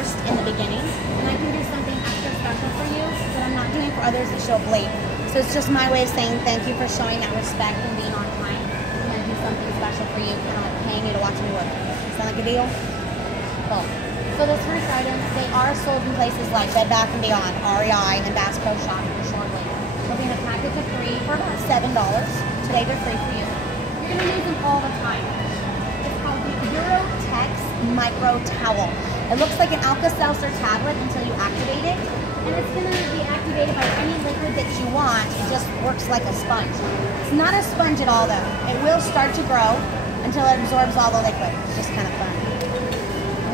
first in the beginning, and I can do something extra special for you that I'm not doing for others that show up late. So it's just my way of saying thank you for showing that respect and being on time. I'm going to do something special for you, kind of like paying you to watch me work. Sound like a deal? Cool. So this first item, they are sold in places like Bed Bath & Beyond, REI, and Bass Pro Shopping for shortly. They'll be in a package of 3 for about $7. Today they're free for you. You're going to use them all the time. It's called the Eurotex Micro Towel. It looks like an Alka-Seltzer tablet until you activate it. And it's going to be activated by any liquid that you want. It just works like a sponge. It's not a sponge at all though. It will start to grow until it absorbs all the liquid. It's just kind of fun.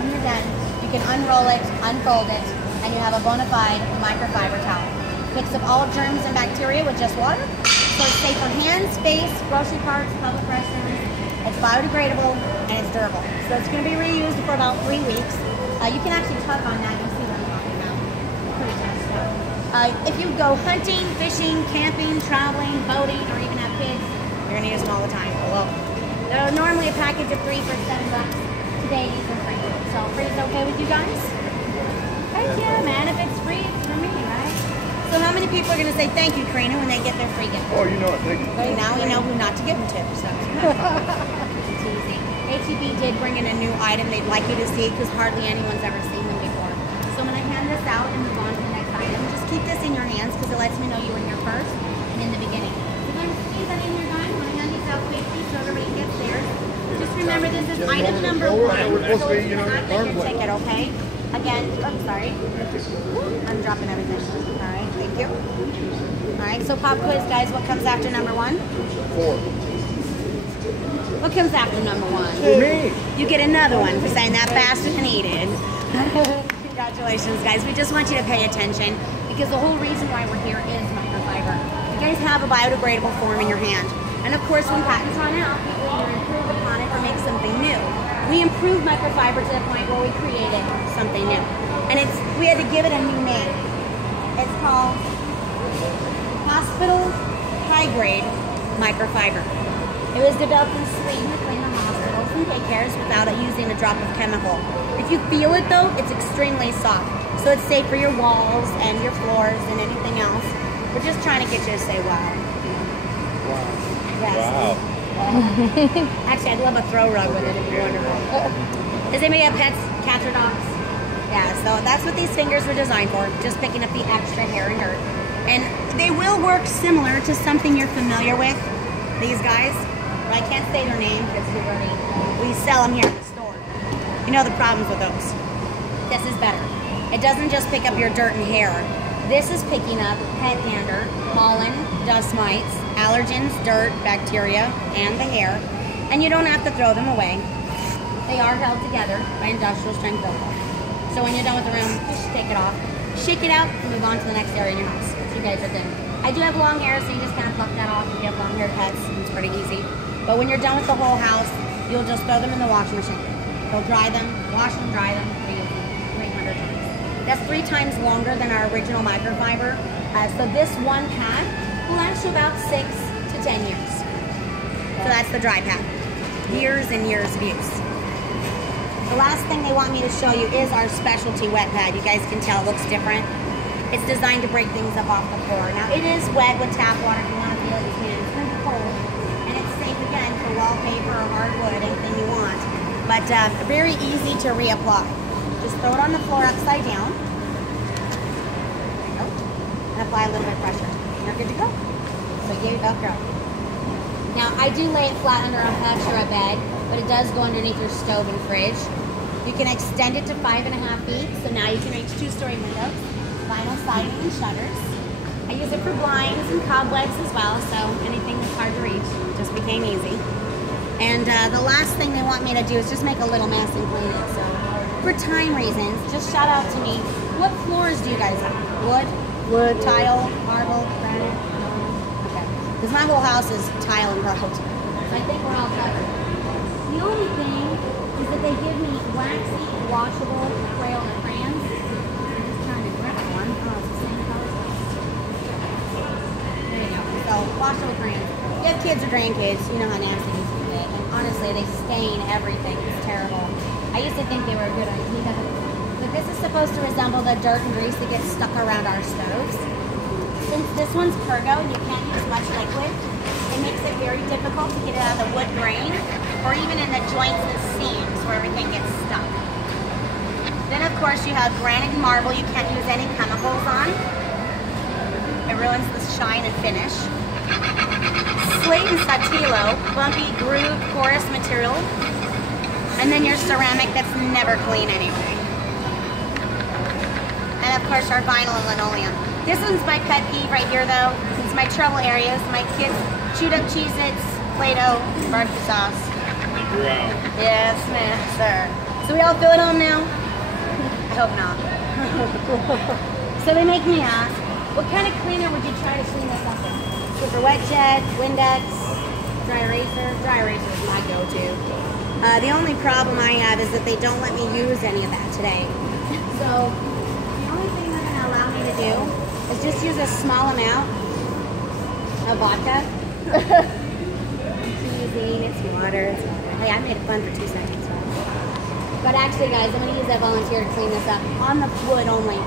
When you're done, you can unroll it, unfold it, and you have a bona fide microfiber towel. Picks up all germs and bacteria with just water. So it's safe for hands, face, grocery carts, public restrooms. It's biodegradable and it's durable. So it's going to be reused for about 3 weeks. You can actually tug on that. You see what I'm talking about. Pretty tough stuff. If you go hunting, fishing, camping, traveling, boating, or even have kids, you're going to use them all the time. Well, they're normally a package of 3 for $7. Today these are free. So free is okay with you guys? Heck yeah, man. If it's free, it's for me, right? So how many people are going to say thank you, Karina, when they get their free gift? Oh, you know it. Thank you. Right now we know who not to give them to. So. It's easy. HEB did bring in a new item they'd like you to see because hardly anyone's ever seen them before. So I'm going to hand this out and move on to the next item. Just keep this in your hands because it lets me know you were here first and in the beginning. So guys, please, any of your guys, I'm going to hand these out quickly so everybody gets theirs. Just remember, this is item number 1. So it's going to act like your ticket, okay? Again, I'm sorry. I'm dropping everything. All right, thank you. All right, so pop quiz, guys. What comes after number 1? 4. What comes after number 1? For me. You get another one for saying that faster than needed. Congratulations, guys. We just want you to pay attention because the whole reason why we're here is microfiber. You guys have a biodegradable form in your hand. And of course, when patents run out, people either improve upon it or make something new. We improved microfiber to the point where we created something new. And we had to give it a new name. It's called Hospital High Grade Microfiber. It was developed in Sweden to clean the hospitals and daycares without using a drop of chemical. If you feel it though, it's extremely soft. So it's safe for your walls and your floors and anything else. We're just trying to get you to say wow. Wow. Yes. Wow. Actually, I'd love a throw rug with it. It'd be wonderful. Does anybody have pets, cats or dogs? Yeah, so that's what these fingers were designed for, just picking up the extra hair and dirt. And they will work similar to something you're familiar with, these guys. I can't say their name because we sell them here in the store. You know the problems with those. This is better. It doesn't just pick up your dirt and hair. This is picking up pet dander, pollen, dust mites, allergens, dirt, bacteria, and the hair. And you don't have to throw them away. They are held together by industrial strength alcohol. So when you're done with the room, just take it off, shake it out, and move on to the next area in your house. So you guys are good. I do have long hair, so you just kind of pluck that off if you have long hair pets. It's pretty easy. But when you're done with the whole house, you'll just throw them in the washing machine. They'll dry them, wash them, dry them, reuse them 300 times. That's 3 times longer than our original microfiber. So this one pad will last you about 6 to 10 years. So that's the dry pad. Years and years of use. The last thing they want me to show you is our specialty wet pad. You guys can tell it looks different. It's designed to break things up off the floor. Now it is wet with tap water if you want to feel it, you can. It's pretty cold. And it's safe again for wallpaper or hardwood, anything you want. But very easy to reapply. Just throw it on the floor upside down. There you go. And apply a little bit of pressure. You're good to go. So give it Velcro. Now I do lay it flat under a hutch or a bed, but it does go underneath your stove and fridge. You can extend it to 5.5 feet, so now you can reach 2-story windows, vinyl siding and shutters. I use it for blinds and cobwebs as well, so anything that's hard to reach just became easy. And the last thing they want me to do is just make a little mess and clean it. So for time reasons, just shout out to me. What floors do you guys have? Wood? Wood, tile, marble, granite? Okay. Because my whole house is tile and grout. So I think we're all covered. The only thing is that they give me waxy, washable Crayola crayons. I'm just trying to grab one. Oh, it's the same color. There you go. So, washable crayons. If you have kids or grandkids, you know how nasty these can get. And honestly, they stain everything. It's terrible. I used to think they were a good idea, but This is supposed to resemble the dirt and grease that gets stuck around our stoves. Since this one's Pergo and you can't use much liquid, it makes it very difficult to get it out of the wood grain or even in the joints and seams where everything gets stuck. Then of course you have granite and marble you can't use any chemicals on. It ruins the shine and finish. Slate and Satilo, bumpy, grooved, porous material. And then your ceramic that's never clean anyway. And of course our vinyl and linoleum. This one's my pet peeve right here though. It's my trouble areas. My kids chewed up Cheez-Its, Play-Doh, barbecue sauce. Wow. Yes, ma'am, sir. So we all feel at home now? I hope not. So they make me ask, what kind of cleaner would you try to clean this up with? Super Wet Jet, Windex, dry eraser? Dry eraser is my go-to. The only problem I have is that they don't let me use any of that today. So the only thing they're going to allow me to do is just use a small amount of vodka. Teasing, it's water, it's water. Hey, I made it fun for 2 seconds. But actually, guys, I'm going to use that volunteer to clean this up on the wood only.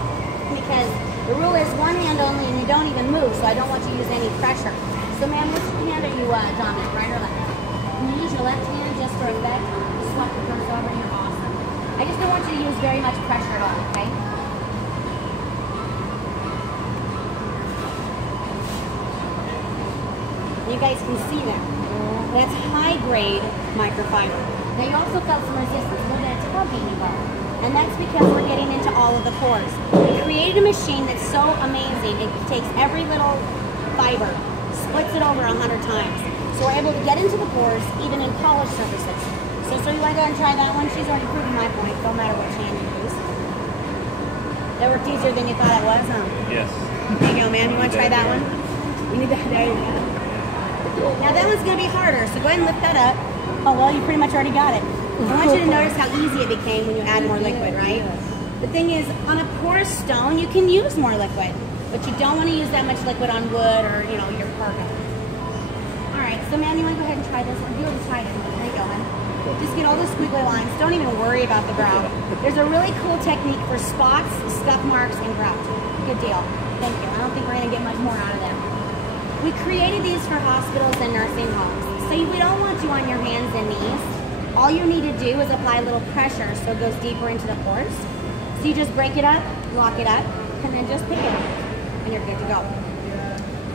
Because the rule is one hand only and you don't even move, so I don't want you to use any pressure. So, ma'am, which hand are you dominant, right or left? Can you use your left hand just for effect? Swap the first over and you're awesome. I just don't want you to use very much pressure at all, okay? You guys can see that. That's high-grade microfiber. They also felt some resistance, a little bit of tugging involved. And that's because we're getting into all of the pores. We created a machine that's so amazing, it takes every little fiber, splits it over 100 times. So we're able to get into the pores, even in polished surfaces. So you want to go and try that one? She's already proven my point, don't matter what hand you use. That worked easier than you thought it was, huh? Yes. There you go, man. You want to try that one? You need that. There you go. Now that one's going to be harder, so go ahead and lift that up. Oh, well, you pretty much already got it. I want you to notice how easy it became when you add more liquid, right? The thing is, on a porous stone, you can use more liquid, but you don't want to use that much liquid on wood or, you know, your Pergo. All right, so man, you want to go ahead and try this one? You already tried it. There you go, man. Just get all the squiggly lines. Don't even worry about the grout. There's a really cool technique for spots, scuff marks, and grout. Good deal. Thank you. I don't think we're going to get much more out of them. We created these for hospitals and nursing homes. So we don't want you on your hands and knees. All you need to do is apply a little pressure so it goes deeper into the pores. So you just break it up, lock it up, and then just pick it up, and you're good to go.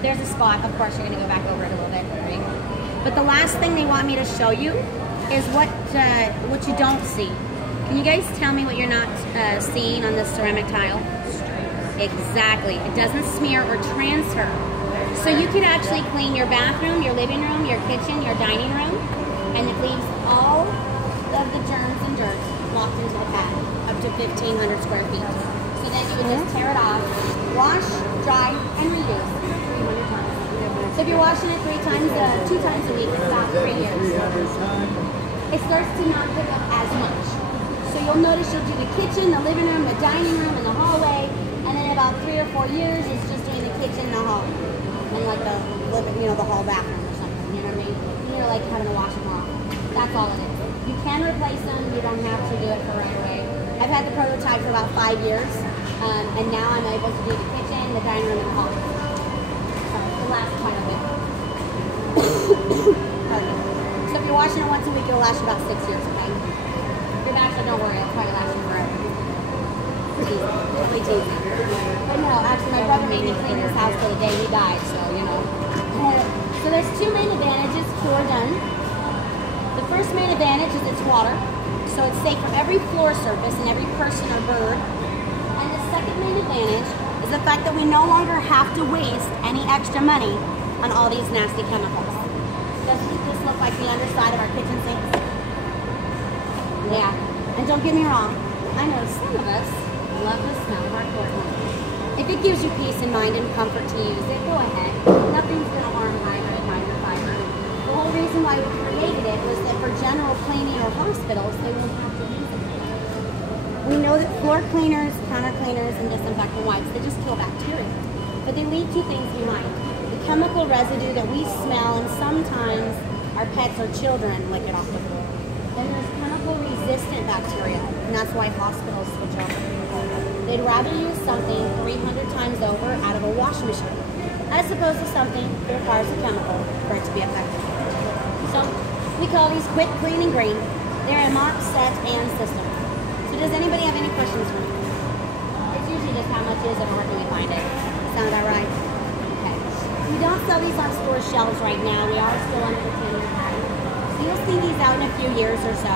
There's a spot. Of course, you're going to go back over it a little bit, right? But the last thing they want me to show you is what you don't see. Can you guys tell me what you're not seeing on this ceramic tile? Exactly. It doesn't smear or transfer. So you can actually clean your bathroom, your living room, your kitchen, your dining room, and it leaves all of the germs and dirt locked into the pad, up to 1,500 square feet. So then you would just tear it off, wash, dry, and reuse 300 times. So if you're washing it 2 times a week, it's about 3 years. It starts to not pick up as much. So you'll notice you'll do the kitchen, the living room, the dining room, and the hallway, and then in about 3 or 4 years, it's just doing the kitchen and the hall. And like the hall bathroom or something, you know what I mean? You're like having to wash them off. That's all it is. You can replace them, you don't have to do it for right away. I've had the prototype for about 5 years, and now I'm able to do the kitchen, the dining room, and the hall. So the last part of it. So if you're washing it once a week, it'll last you about 6 years, okay? If you're bachelor, don't worry, it'll probably last you forever. Totally teasing. But no, actually my brother made me clean his house till the day he died, so you know. So there's 2 main advantages to our done. The first main advantage is it's water, so it's safe for every floor surface and every person or bird. And the second main advantage is the fact that we no longer have to waste any extra money on all these nasty chemicals. Doesn't this look like the underside of our kitchen sinks? Yeah, and don't get me wrong, I know some of us love the smell of our chlorine. If it gives you peace of mind and comfort to use it, go ahead. Nothing's going to harm high-grade microfiber. The whole reason why we created it was that for general cleaning or hospitals, they won't have to use it. We know that floor cleaners, counter cleaners, and disinfectant wipes, they just kill bacteria. But they leave 2 things behind. The chemical residue that we smell, and sometimes our pets or children lick it off the floor. Then there's chemical-resistant bacteria, and that's why hospitals switch over. they'd rather use something 300 times over out of a washing machine as opposed to something that requires a chemical for it to be effective. So we call these quick, clean, and green. They're a mop, set, and system. So does anybody have any questions for me? It's usually just how much is it or where can we find it? Sound about right? Okay. We don't sell these on store shelves right now. We are still under the 10-year patent. So you'll see these out in a few years or so.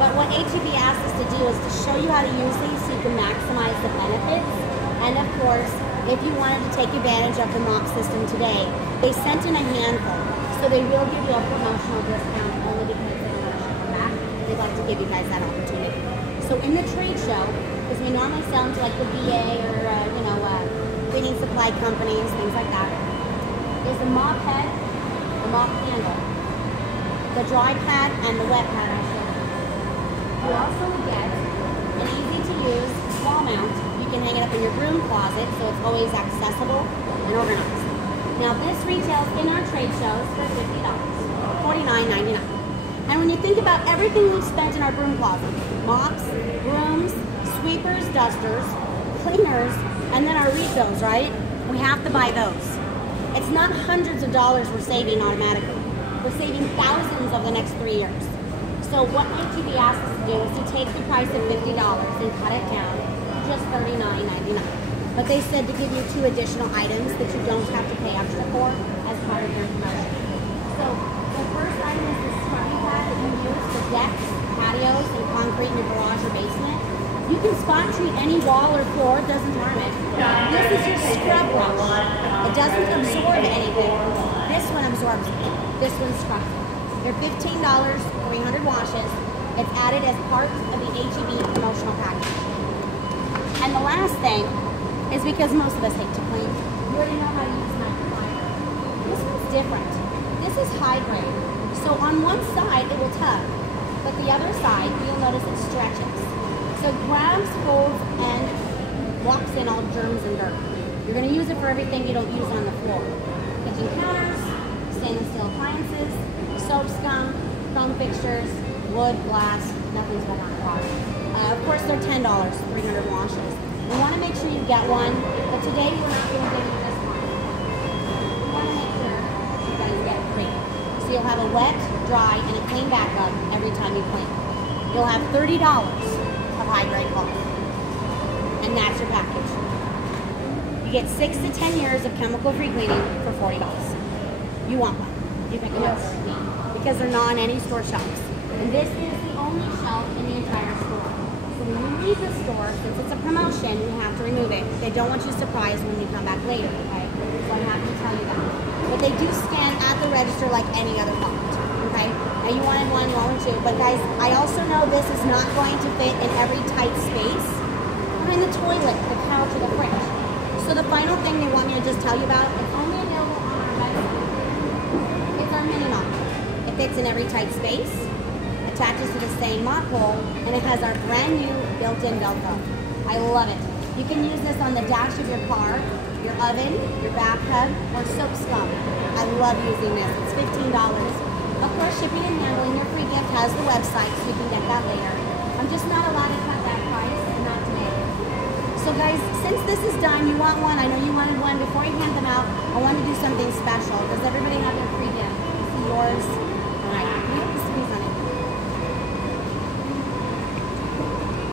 But what HEB asked us to do is to show you how to use these so you can maximize the benefits. And of course, if you wanted to take advantage of the mop system today, they sent in a handful. So they will give you a promotional discount only because they don't want to ship them back. They'd like to give you guys that opportunity. So in the trade show, because we normally sell them to like the VA or, cleaning supply companies, things like that, is the mop head, the mop handle, the dry pad, and the wet pad I showed you. You also will get an easy-to-use wall mount. You can hang it up in your broom closet so it's always accessible and organized. Now this retails in our trade shows for $50, $49.99. And when you think about everything we've spent in our broom closet, mops, brooms, sweepers, dusters, cleaners, and then our refills, right? We have to buy those. It's not hundreds of dollars we're saving automatically. We're saving thousands over the next 3 years. So what HEB asked us to do is to take the price of $50 and cut it down to just $39.99. But they said to give you 2 additional items that you don't have to pay extra for as part of their promotion. So the first item is the scrubbing pad that you use for decks, patios, and concrete in your garage or basement. You can spot treat any wall or floor, it doesn't harm it. This is your scrub brush. It doesn't absorb anything. This one absorbs it. This one scrubs it. They're $15, 300 washes. It's added as part of the HEB promotional package. And the last thing is because most of us hate to clean. You already know how to use microfiber. This one's different. This is high grade. So on one side it will tug, but the other side you'll notice it stretches. So it grabs, folds, and walks in all germs and dirt. You're going to use it for everything you don't use on the floor. Kitchen counters, stainless steel appliances, soap scum, foam fixtures, wood, glass, nothing's going on the product. Of course they're $10, 300 washes. We want to make sure you get one, but today we're not going to give you this one. We want to make sure you guys get free. So you'll have a wet, dry, and a clean backup every time you clean. You'll have $30 of high-grade cloth, and that's your package. You get 6 to 10 years of chemical-free cleaning for $40. You want one? You pick them up because they're not on any store shelves, and this is the only shelf in the entire store. So when you leave the store, since it's a promotion, you have to remove it. They don't want you surprised when you come back later. Okay, so I have to tell you that. But they do scan at the register like any other product. Okay? Now you wanted one, you wanted two, but guys, I also know this is not going to fit in every tight space behind the toilet, the couch, or the fridge. So the final thing they want me to just tell you about, it's only available on our website. It's our mini mop. It fits in every tight space, attaches to the same mop hole, and it has our brand new built-in Velcro. I love it. You can use this on the dash of your car, your oven, your bathtub, or soap scum. I love using this. It's $15. Of course, shipping and handling, your free gift has the website, so you can get that later. I'm just not allowed to cut that price, and not today. So guys, since this is done, you want one, I know you wanted one, before you hand them out, I want to do something special. Does everybody have their free gift? This is yours.